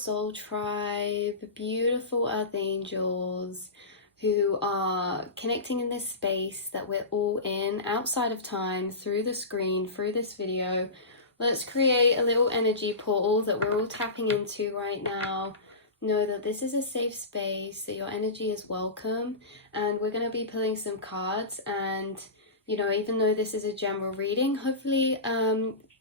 soul tribe, beautiful earth angels who are connecting in this space that we're all in outside of time, through the screen, through this video. Let's create a little energy portal that we're all tapping into right now. Know that this is a safe space, that your energy is welcome, and we're going to be pulling some cards. And you know, even though this is a general reading, hopefully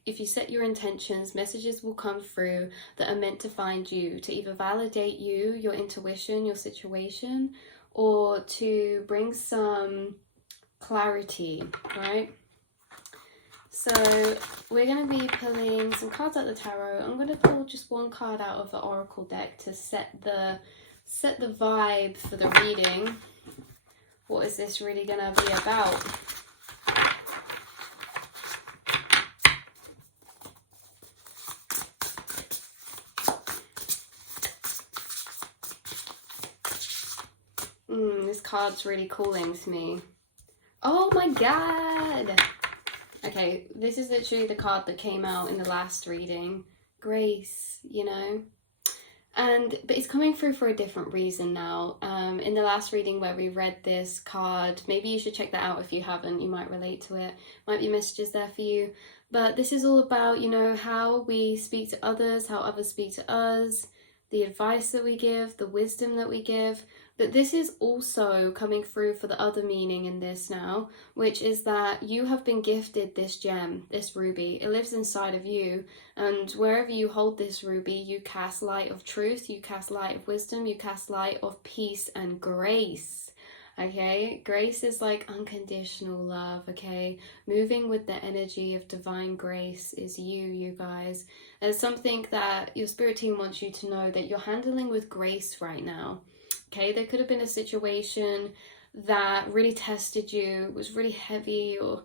if you set your intentions, messages will come through that are meant to find you, to either validate you, your intuition, your situation, or to bring some clarity, right? So we're going to be pulling some cards out of the tarot. I'm going to pull just one card out of the oracle deck to set the vibe for the reading. What is this really going to be about? This card's really calling to me. Oh my god! Okay, this is literally the card that came out in the last reading. Grace, you know? But it's coming through for a different reason now. In the last reading where we read this card, maybe you should check that out if you haven't. You might relate to it. Might be messages there for you. But this is all about, you know, how we speak to others, how others speak to us, the advice that we give, the wisdom that we give. But this is also coming through for the other meaning in this now, which is that you have been gifted this gem, this ruby. It lives inside of you, and wherever you hold this ruby, you cast light of truth, you cast light of wisdom, you cast light of peace and grace. Okay, grace is like unconditional love. Okay, moving with the energy of divine grace is you guys. There's something that your spirit team wants you to know, that you're handling with grace right now. Okay, there could have been a situation that really tested you, was really heavy, or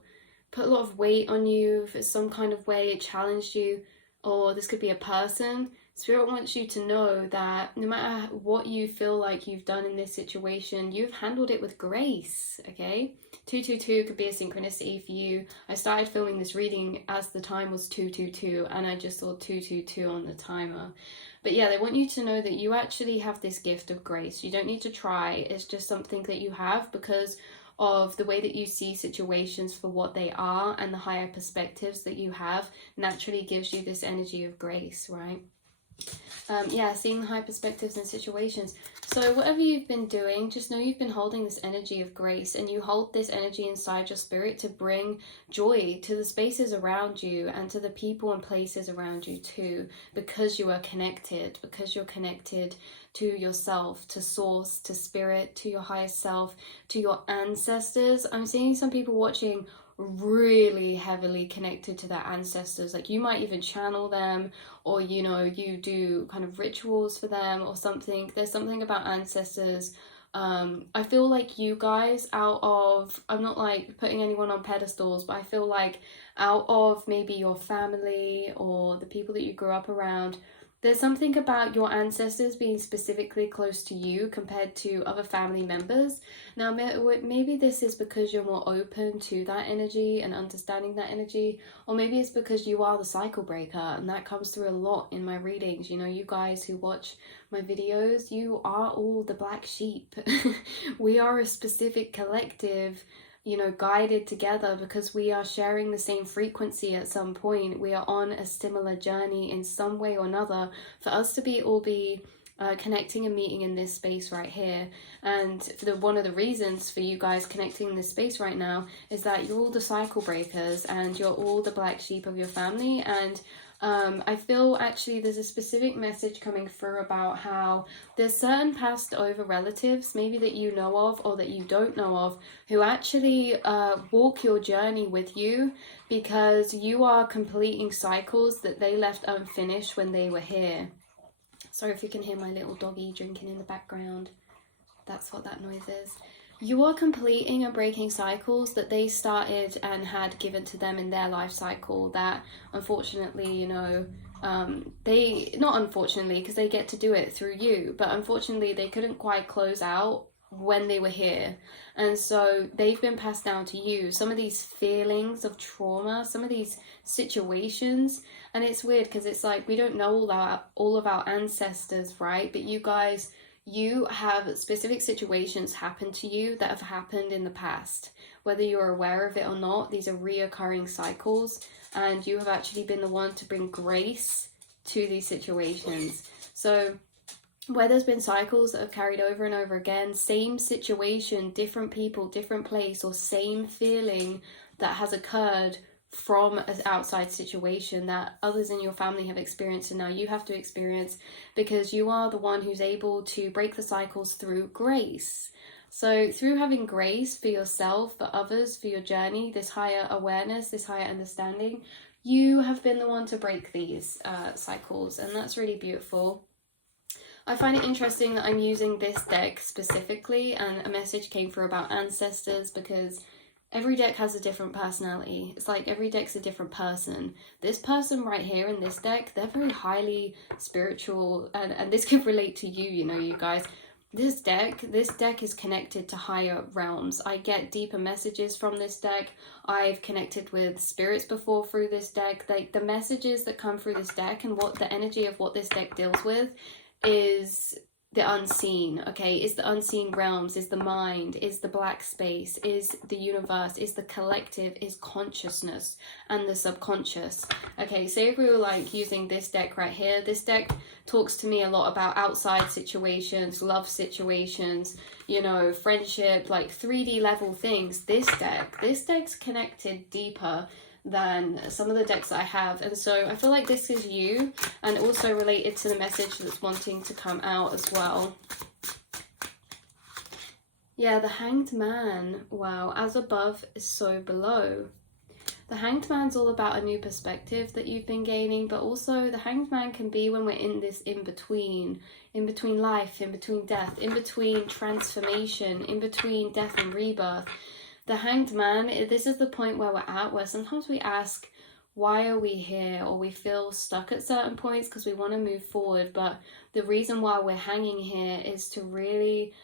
put a lot of weight on you for some kind of way, it challenged you, or this could be a person. Spirit wants you to know that no matter what you feel like you've done in this situation, you've handled it with grace, okay? 222 could be a synchronicity for you. I started filming this reading as the time was 222, and I just saw 222 on the timer. But yeah, they want you to know that you actually have this gift of grace. You don't need to try. It's just something that you have because of the way that you see situations for what they are, and the higher perspectives that you have naturally gives you this energy of grace, right? Seeing the high perspectives in situations. So whatever you've been doing, just know you've been holding this energy of grace, and you hold this energy inside your spirit to bring joy to the spaces around you and to the people and places around you too, because you are connected, because you're connected to yourself, to source, to spirit, to your higher self, to your ancestors. I'm seeing some people watching really heavily connected to their ancestors. Like you might even channel them, or you know, you do kind of rituals for them or something. There's something about ancestors. I feel like you guys, out of, I'm not like putting anyone on pedestals, but I feel like out of maybe your family or the people that you grew up around, there's something about your ancestors being specifically close to you compared to other family members. Now, maybe this is because you're more open to that energy and understanding that energy, or maybe it's because you are the cycle breaker, and that comes through a lot in my readings. You know, you guys who watch my videos, you are all the black sheep. We are a specific collective, you know, guided together because we are sharing the same frequency at some point. We are on a similar journey in some way or another for us to all be connecting and meeting in this space right here. And one of the reasons for you guys connecting in this space right now is that you're all the cycle breakers and you're all the black sheep of your family. And I feel actually there's a specific message coming through about how there's certain passed over relatives, maybe that you know of or that you don't know of, who actually walk your journey with you because you are completing cycles that they left unfinished when they were here. Sorry if you can hear my little doggy drinking in the background. That's what that noise is. You are completing and breaking cycles that they started and had given to them in their life cycle that unfortunately, you know, not unfortunately because they get to do it through you, but unfortunately they couldn't quite close out when they were here, and so they've been passed down to you. Some of these feelings of trauma, some of these situations, and it's weird because it's like we don't know all of our ancestors, right? But you guys, you have specific situations happen to you that have happened in the past, whether you're aware of it or not. These are reoccurring cycles, and you have actually been the one to bring grace to these situations. So where there's been cycles that have carried over and over again, same situation, different people, different place, or same feeling that has occurred from an outside situation that others in your family have experienced, and now you have to experience, because you are the one who's able to break the cycles through grace. So through having grace for yourself, for others, for your journey, this higher awareness, this higher understanding, you have been the one to break these cycles, and that's really beautiful. I find it interesting that I'm using this deck specifically, and a message came through about ancestors, because every deck has a different personality. It's like every deck's a different person. This person right here in this deck, they're very highly spiritual, and this could relate to you, you know, you guys. This deck is connected to higher realms. I get deeper messages from this deck. I've connected with spirits before through this deck. The messages that come through this deck and what the energy of what this deck deals with is the unseen, okay? Is the unseen realms, is the mind, is the black space, is the universe, is the collective, is consciousness and the subconscious. Okay, so if we were like using this deck right here, this deck talks to me a lot about outside situations, love situations, you know, friendship, like 3D level things. This deck's connected deeper than some of the decks that I have, and so I feel like this is you, and also related to the message that's wanting to come out as well. Yeah, the Hanged Man. Wow, as above is so below. The Hanged Man's all about a new perspective that you've been gaining, but also the Hanged Man can be when we're in this in-between life, in between death, in between transformation, in between death and rebirth. The Hanged Man, this is the point where we're at, where sometimes we ask, why are we here? Or we feel stuck at certain points because we want to move forward. But the reason why we're hanging here is to really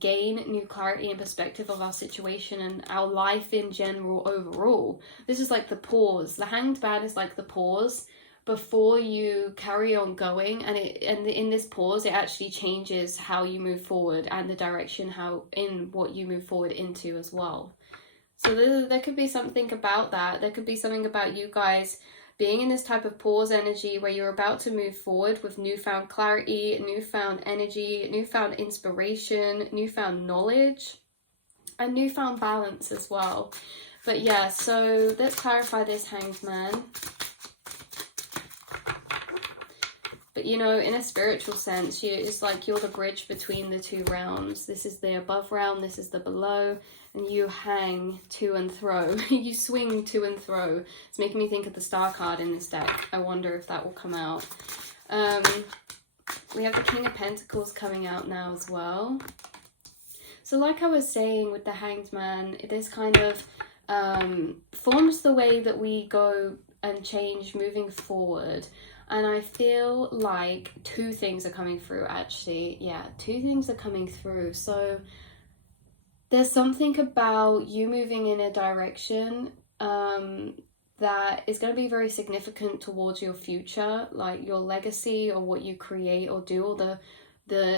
gain new clarity and perspective of our situation and our life in general overall. This is like the pause. The Hanged Man is like the pause before you carry on going, and in this pause it actually changes how you move forward and the direction what you move forward into as well. So there could be something about that. There could be something about you guys being in this type of pause energy where you're about to move forward with newfound clarity, newfound energy, newfound inspiration, newfound knowledge, and newfound balance as well. But yeah, so let's clarify this Hanged Man. But you know, in a spiritual sense, it's like you're the bridge between the two realms. This is the above realm, this is the below, and you hang to and fro. You swing to and fro. It's making me think of the Star card in this deck. I wonder if that will come out. We have the King of Pentacles coming out now as well. So like I was saying with the Hanged Man, this kind of forms the way that we go and change moving forward. And I feel like two things are coming through, actually. Yeah, two things are coming through. So there's something about you moving in a direction that is going to be very significant towards your future, like your legacy or what you create or do, or the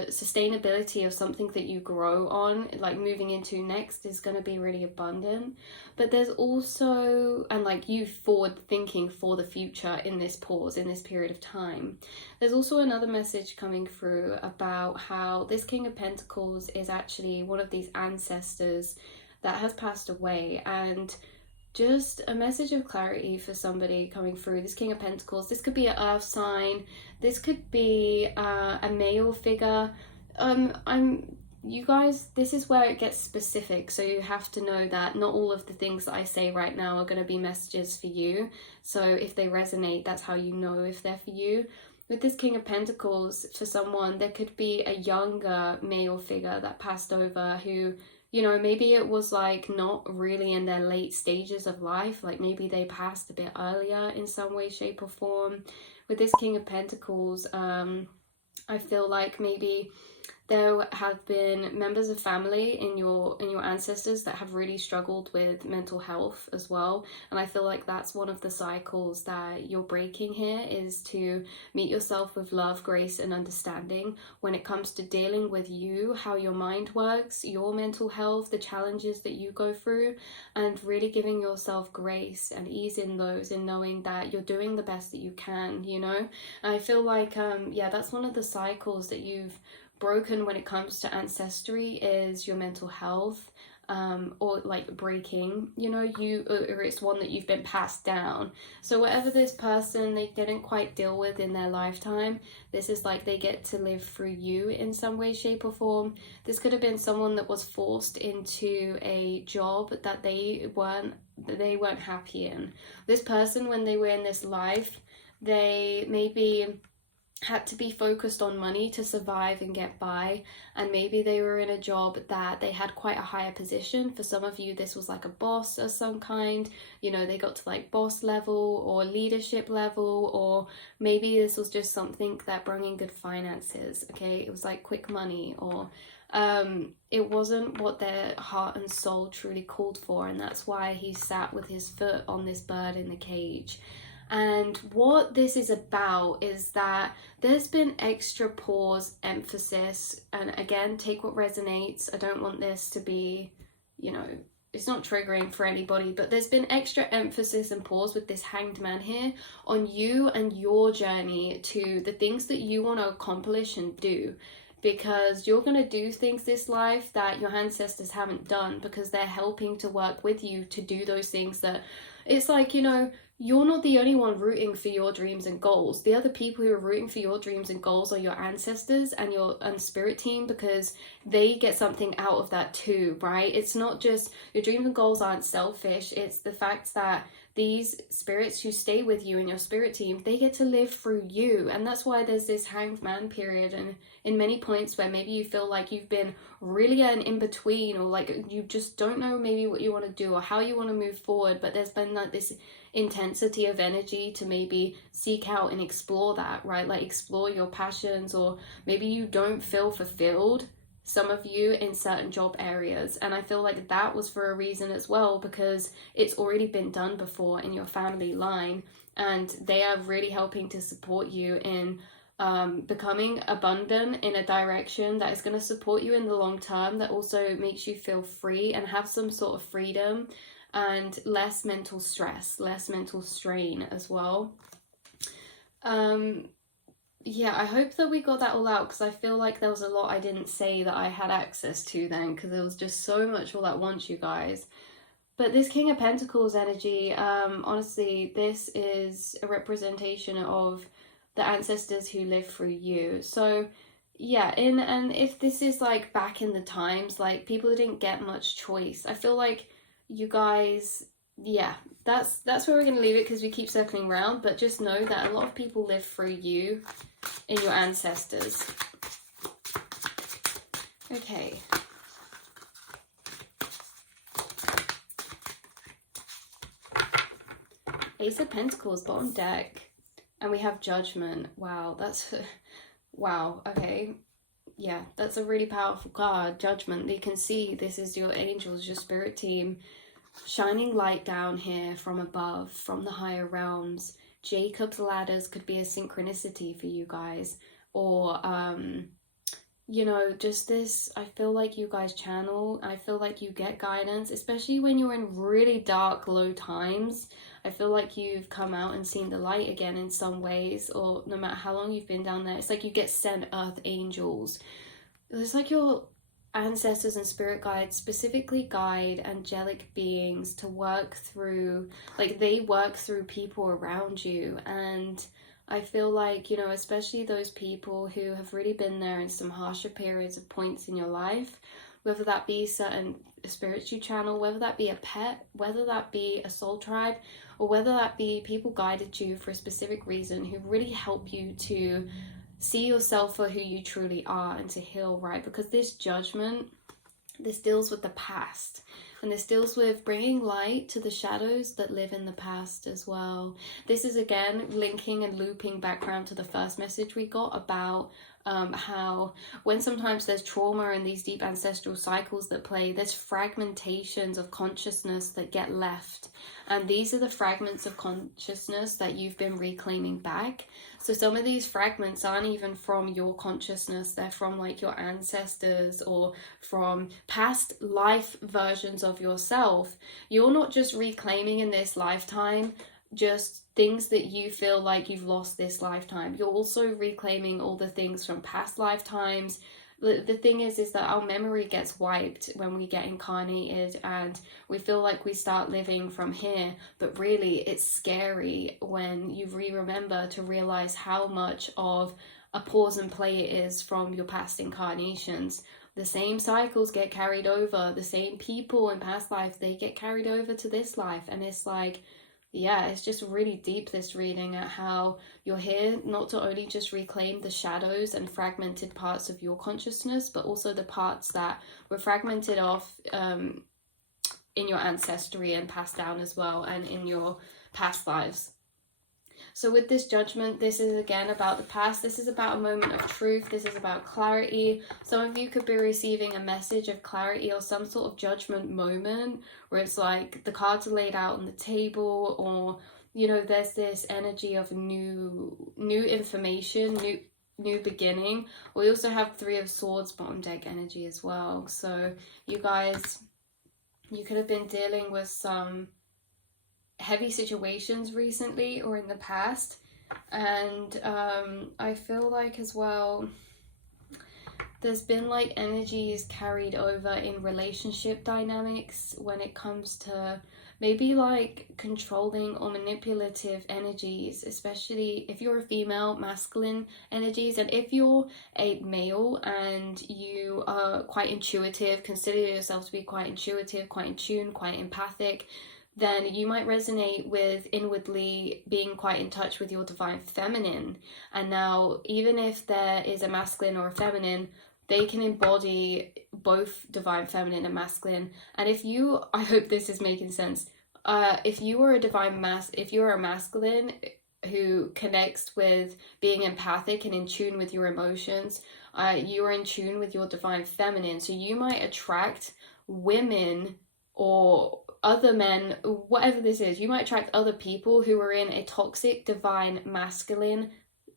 sustainability of something that you grow on, like moving into next, is going to be really abundant. But there's also, and like you forward thinking for the future in this pause, in this period of time, there's also another message coming through about how this King of Pentacles is actually one of these ancestors that has passed away. And just a message of clarity for somebody coming through. This King of Pentacles, this could be an earth sign, this could be a male figure. You guys, this is where it gets specific, so you have to know that not all of the things that I say right now are going to be messages for you. So if they resonate, that's how you know if they're for you. With this King of Pentacles, for someone, there could be a younger male figure that passed over who, you know, maybe it was like not really in their late stages of life, like maybe they passed a bit earlier in some way, shape or form. With this King of Pentacles, I feel like maybe There have been members of family in your ancestors that have really struggled with mental health as well, and I feel like that's one of the cycles that you're breaking here, is to meet yourself with love, grace, and understanding when it comes to dealing with you, how your mind works, your mental health, the challenges that you go through, and really giving yourself grace and ease in those, and knowing that you're doing the best that you can, you know. And I feel like yeah, that's one of the cycles that you've broken when it comes to ancestry, is your mental health, or like breaking, you know, or it's one that you've been passed down. So whatever this person they didn't quite deal with in their lifetime, this is like they get to live through you in some way, shape, or form. This could have been someone that was forced into a job that they weren't happy in. This person, when they were in this life, they maybe had to be focused on money to survive and get by, and maybe they were in a job that they had quite a higher position. For some of you, this was like a boss of some kind, you know, they got to like boss level or leadership level, or maybe this was just something that brought in good finances. Okay, it was like quick money, or it wasn't what their heart and soul truly called for, and that's why he sat with his foot on this bird in the cage. And what this is about is that there's been extra pause, emphasis, and again, take what resonates. I don't want this to be, you know, it's not triggering for anybody, but there's been extra emphasis and pause with this Hanged Man here on you and your journey to the things that you want to accomplish and do. Because you're going to do things this life that your ancestors haven't done, because they're helping to work with you to do those things that, it's like, you know, you're not the only one rooting for your dreams and goals. The other people who are rooting for your dreams and goals are your ancestors and your spirit team, because they get something out of that too, right? It's not just your dreams and goals aren't selfish. It's the fact that these spirits who stay with you and your spirit team, they get to live through you. And that's why there's this Hanged Man period, and in many points where maybe you feel like you've been really an in-between, or like you just don't know maybe what you want to do or how you want to move forward, but there's been like this intensity of energy to maybe seek out and explore that, right? Like explore your passions, or maybe you don't feel fulfilled, some of you, in certain job areas. And I feel like that was for a reason as well, because it's already been done before in your family line, and they are really helping to support you in becoming abundant in a direction that is going to support you in the long term, that also makes you feel free and have some sort of freedom and less mental stress, less mental strain as well. Yeah, I hope that we got that all out, because I feel like there was a lot I didn't say that I had access to then, because there was just so much all at once, you guys. But this King of Pentacles energy, honestly, this is a representation of the ancestors who live through you. So yeah, and if this is like back in the times, like people didn't get much choice, I feel like you guys, yeah, that's where we're going to leave it, because we keep circling around. But just know that a lot of people live through you and your ancestors. Okay. Ace of Pentacles, bottom deck. And we have Judgment. Wow, that's... wow, okay. Yeah, that's a really powerful card, Judgment. You can see this is your angels, your spirit team, shining light down here from above, from the higher realms. Jacob's ladders could be a synchronicity for you guys, or you know, just this, I feel like you guys channel, I feel like you get guidance, especially when you're in really dark, low times. I feel like you've come out and seen the light again in some ways, or no matter how long you've been down there, it's like you get sent earth angels. It's like your ancestors and spirit guides specifically guide angelic beings to work through, like they work through people around you. And I feel like, you know, especially those people who have really been there in some harsher periods of points in your life, whether that be certain spirits you channel, whether that be a pet, whether that be a soul tribe, or whether that be people guided you for a specific reason, who really help you to see yourself for who you truly are and to heal, right? Because this Judgment, this deals with the past. And this deals with bringing light to the shadows that live in the past as well. This is again linking and looping back around to the first message we got about how when sometimes there's trauma and these deep ancestral cycles that play, there's fragmentations of consciousness that get left. And these are the fragments of consciousness that you've been reclaiming back. So some of these fragments aren't even from your consciousness, they're from like your ancestors or from past life versions of yourself. You're not just reclaiming in this lifetime just things that you feel like you've lost this lifetime. You're also reclaiming all the things from past lifetimes. The thing is that our memory gets wiped when we get incarnated and we feel like we start living from here, but really it's scary when you remember to realize how much of a pause and play it is from your past incarnations. The same cycles get carried over, the same people in past life, they get carried over to this life. And it's like, yeah, it's just really deep, this reading, at how you're here not to only just reclaim the shadows and fragmented parts of your consciousness, but also the parts that were fragmented off in your ancestry and passed down as well, and in your past lives. So with this judgment, this is again about the past. This is about a moment of truth. This is about clarity. Some of you could be receiving a message of clarity or some sort of judgment moment where it's like the cards are laid out on the table, or, you know, there's this energy of new information, new beginning. We also have Three of Swords bottom deck energy as well. So you guys, you could have been dealing with some heavy situations recently or in the past, and I feel like as well there's been like energies carried over in relationship dynamics when it comes to maybe like controlling or manipulative energies, especially if you're a female, masculine energies. And if you're a male and you are quite intuitive, consider yourself to be quite intuitive, quite in tune, quite empathic, then you might resonate with inwardly being quite in touch with your divine feminine. And now, even if there is a masculine or a feminine, they can embody both divine feminine and masculine. And if you, I hope this is making sense, if you are a if you're a masculine who connects with being empathic and in tune with your emotions, you are in tune with your divine feminine. So you might attract women or other men, whatever this is, you might attract other people who are in a toxic divine masculine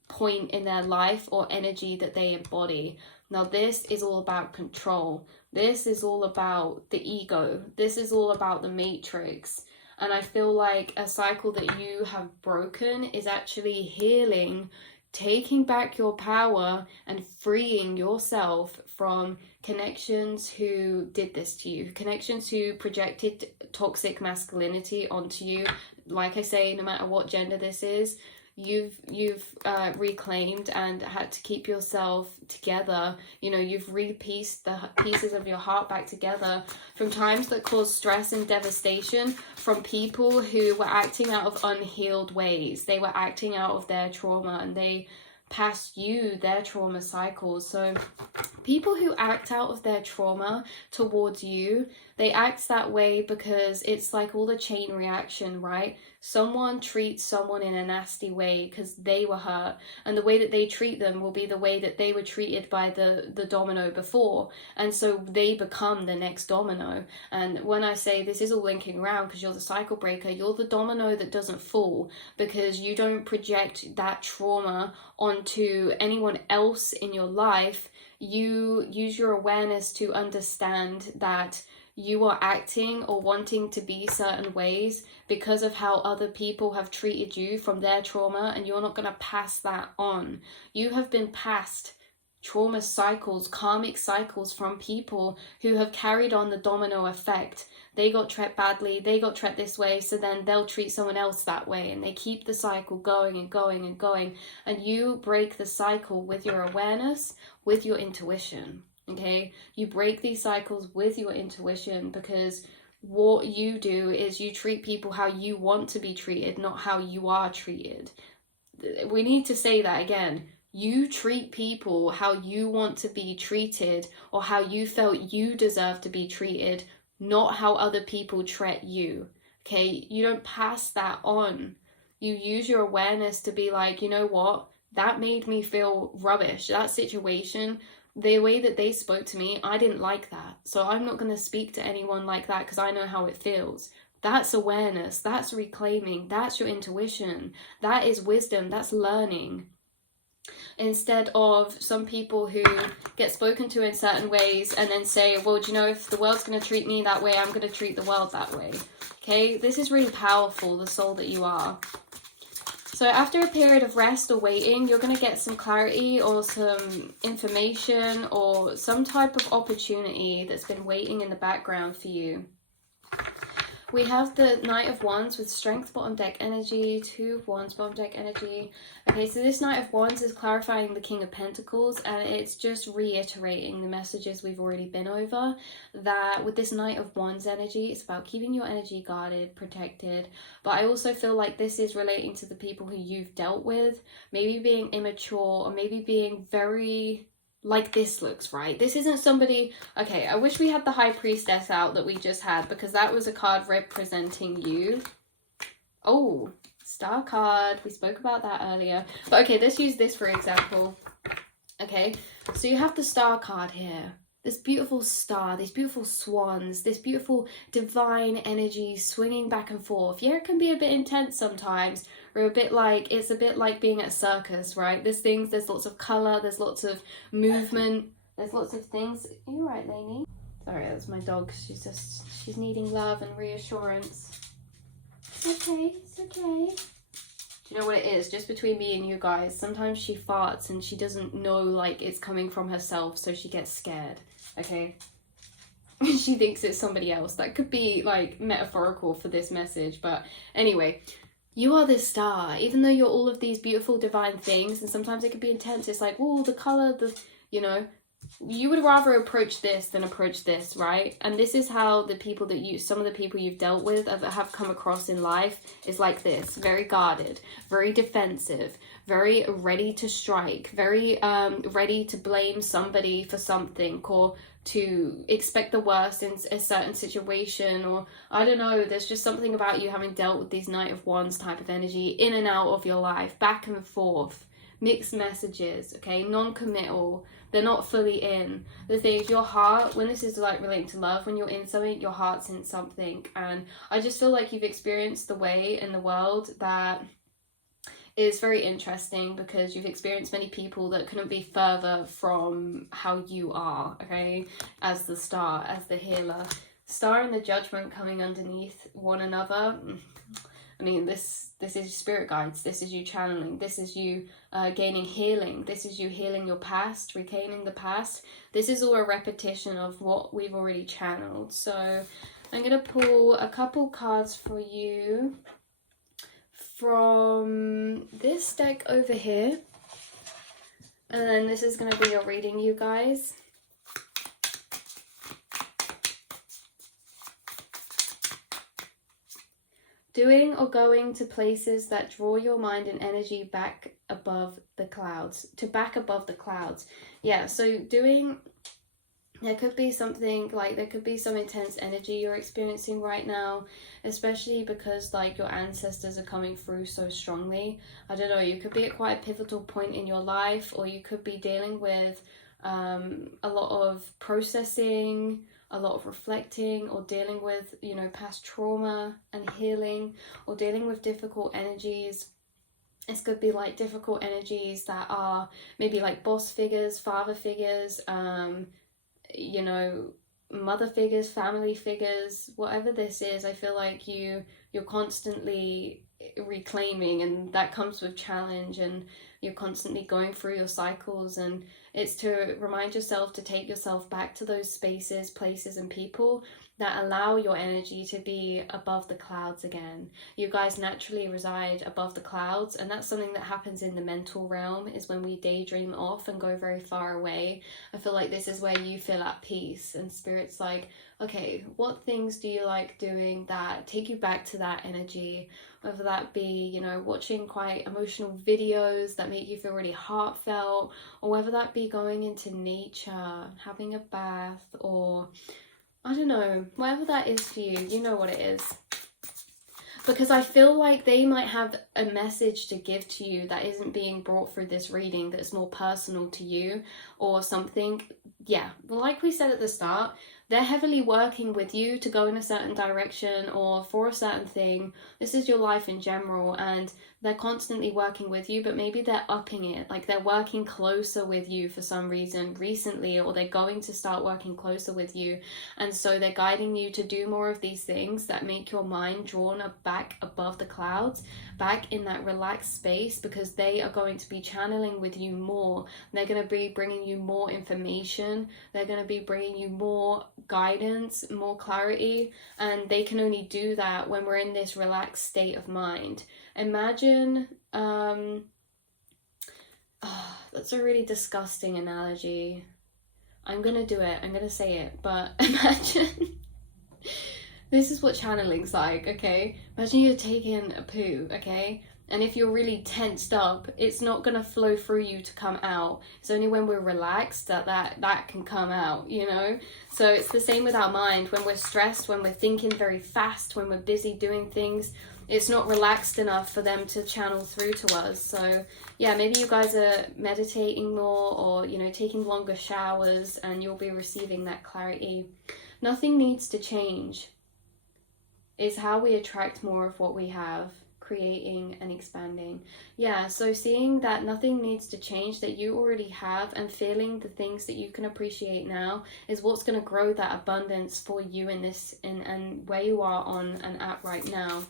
point in their life or energy that they embody. Now this is all about control. This is all about the ego. This is all about the matrix. And I feel like a cycle that you have broken is actually healing, taking back your power and freeing yourself from connections who did this to you, connections who projected toxic masculinity onto you. Like I say, no matter what gender this is, you've reclaimed and had to keep yourself together. You know, you've repieced the pieces of your heart back together from times that caused stress and devastation from people who were acting out of unhealed ways. They were acting out of their trauma and they passed you their trauma cycles. So people who act out of their trauma towards you, they act that way because it's like all the chain reaction, right? Someone treats someone in a nasty way because they were hurt, and the way that they treat them will be the way that they were treated by the domino before, and so they become the next domino. And when I say this is all linking around because you're the cycle breaker, you're the domino that doesn't fall because you don't project that trauma onto anyone else in your life. You use your awareness to understand that you are acting or wanting to be certain ways because of how other people have treated you from their trauma, and you're not going to pass that on. You have been passed trauma cycles, karmic cycles from people who have carried on the domino effect. They got treated badly, they got treated this way, so then they'll treat someone else that way, and they keep the cycle going and going and going. And you break the cycle with your awareness, with your intuition. Okay, you break these cycles with your intuition, because what you do is you treat people how you want to be treated, not how you are treated. We need to say that again. You treat people how you want to be treated or how you felt you deserve to be treated, not how other people treat you. Okay, you don't pass that on. You use your awareness to be like, you know what, that made me feel rubbish. That situation, the way that they spoke to me, I didn't like that. So I'm not going to speak to anyone like that because I know how it feels. That's awareness. That's reclaiming. That's your intuition. That is wisdom. That's learning. Instead of some people who get spoken to in certain ways and then say, well, do you know, if the world's going to treat me that way, I'm going to treat the world that way. Okay, this is really powerful, the soul that you are. So after a period of rest or waiting, you're going to get some clarity or some information or some type of opportunity that's been waiting in the background for you. We have the Knight of Wands with Strength bottom deck energy, Two of Wands bottom deck energy. Okay, so this Knight of Wands is clarifying the King of Pentacles, and it's just reiterating the messages we've already been over, that with this Knight of Wands energy, it's about keeping your energy guarded, protected. But I also feel like this is relating to the people who you've dealt with, maybe being immature or maybe being very... like this looks, right? This isn't somebody... Okay, I wish we had the High Priestess out that we just had, because that was a card representing you. Oh, Star card. We spoke about that earlier. But okay, let's use this for example. Okay, so you have the Star card here. This beautiful star, these beautiful swans, this beautiful divine energy swinging back and forth. Yeah, it can be a bit intense sometimes, or a bit like, it's a bit like being at a circus, right? There's lots of colour, there's lots of movement, there's lots of things. Are you right, Lainey? Sorry, that's my dog. She's needing love and reassurance. It's okay, it's okay. Do you know what it is? Just between me and you guys, sometimes she farts and she doesn't know like it's coming from herself, so she gets scared. Okay, she thinks it's somebody else. That could be like metaphorical for this message, but anyway, you are this star. Even though you're all of these beautiful divine things, and sometimes it could be intense, it's like, oh, the color, you know, you would rather approach this than approach this, right? And this is how the people that some of the people you've dealt with have come across in life is like this: very guarded, very defensive, very ready to strike, very ready to blame somebody for something, or to expect the worst in a certain situation, or I don't know, there's just something about you having dealt with these Knight of Wands type of energy in and out of your life, back and forth, mixed messages, okay, non-committal. They're not fully in. The thing is, your heart, when this is like relating to love, when you're in something, your heart's in something. And I just feel like you've experienced the way in the world that is very interesting, because you've experienced many people that couldn't be further from how you are, okay, as the star, as the healer. Star and the Judgment coming underneath one another. I mean, this is spirit guides, this is you channeling, this is you gaining healing, this is you healing your past, retaining the past. This is all a repetition of what we've already channeled. So I'm going to pull a couple cards for you from this deck over here. And then this is going to be your reading, you guys. Doing or going to places that draw your mind and energy back above the clouds. Back above the clouds. Yeah, so doing... There could be something like, there could be some intense energy you're experiencing right now, especially because like your ancestors are coming through so strongly. I don't know, you could be at quite a pivotal point in your life, or you could be dealing with a lot of processing, a lot of reflecting, or dealing with, you know, past trauma and healing, or dealing with difficult energies. This could be like difficult energies that are maybe like boss figures, father figures, you know, mother figures, family figures, whatever this is. I feel like you're constantly reclaiming, and that comes with challenge, and you're constantly going through your cycles, and it's to remind yourself to take yourself back to those spaces, places and people that allow your energy to be above the clouds again. You guys naturally reside above the clouds, and that's something that happens in the mental realm, is when we daydream off and go very far away. I feel like this is where you feel at peace, and Spirit's like, okay, what things do you like doing that take you back to that energy? Whether that be, you know, watching quite emotional videos that make you feel really heartfelt, or whether that be going into nature, having a bath, or I don't know, whatever that is for you, you know what it is. Because I feel like they might have a message to give to you that isn't being brought through this reading, that's more personal to you or something. Yeah, like we said at the start, they're heavily working with you to go in a certain direction or for a certain thing. This is your life in general, and they're constantly working with you, but maybe they're upping it. Like they're working closer with you for some reason recently, or they're going to start working closer with you. And so they're guiding you to do more of these things that make your mind drawn back above the clouds, back in that relaxed space, because they are going to be channeling with you more. They're going to be bringing you more information. They're going to be bringing you more guidance, more clarity. And they can only do that when we're in this relaxed state of mind. Imagine, that's a really disgusting analogy. I'm gonna do it, I'm gonna say it, but imagine, this is what channeling's like, okay? Imagine you're taking a poo, okay? And if you're really tensed up, it's not gonna flow through you to come out. It's only when we're relaxed that can come out, you know? So it's the same with our mind. When we're stressed, when we're thinking very fast, when we're busy doing things, it's not relaxed enough for them to channel through to us. So yeah, maybe you guys are meditating more, or you know, taking longer showers, and you'll be receiving that clarity. Nothing needs to change. It's how we attract more of what we have, creating and expanding. Yeah, so seeing that nothing needs to change, that you already have, and feeling the things that you can appreciate now is what's going to grow that abundance for you in this and where you are on and at right now.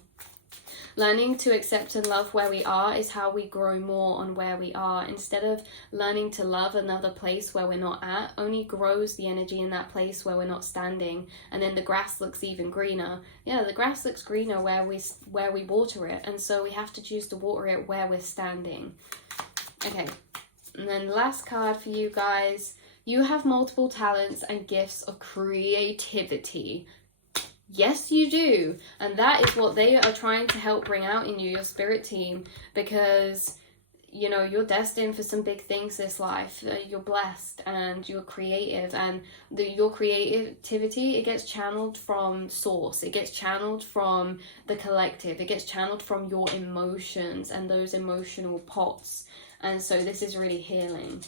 Learning to accept and love where we are is how we grow more on where we are. Instead of learning to love another place where we're not at, only grows the energy in that place where we're not standing, and then the grass looks even greener. Yeah, the grass looks greener where we water it, and so we have to choose to water it where we're standing. Okay, and then the last card for you guys. You have multiple talents and gifts of creativity. Yes, you do. And that is what they are trying to help bring out in you, your spirit team, because, you know, you're destined for some big things this life. You're blessed and you're creative, and your creativity, it gets channeled from source. It gets channeled from the collective. It gets channeled from your emotions and those emotional pots. And so this is really healing.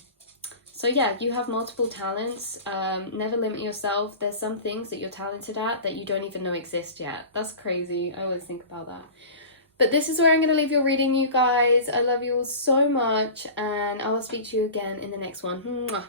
So yeah, you have multiple talents. Never limit yourself. There's some things that you're talented at that you don't even know exist yet. That's crazy. I always think about that. But this is where I'm going to leave your reading, you guys. I love you all so much, and I will speak to you again in the next one. Mwah.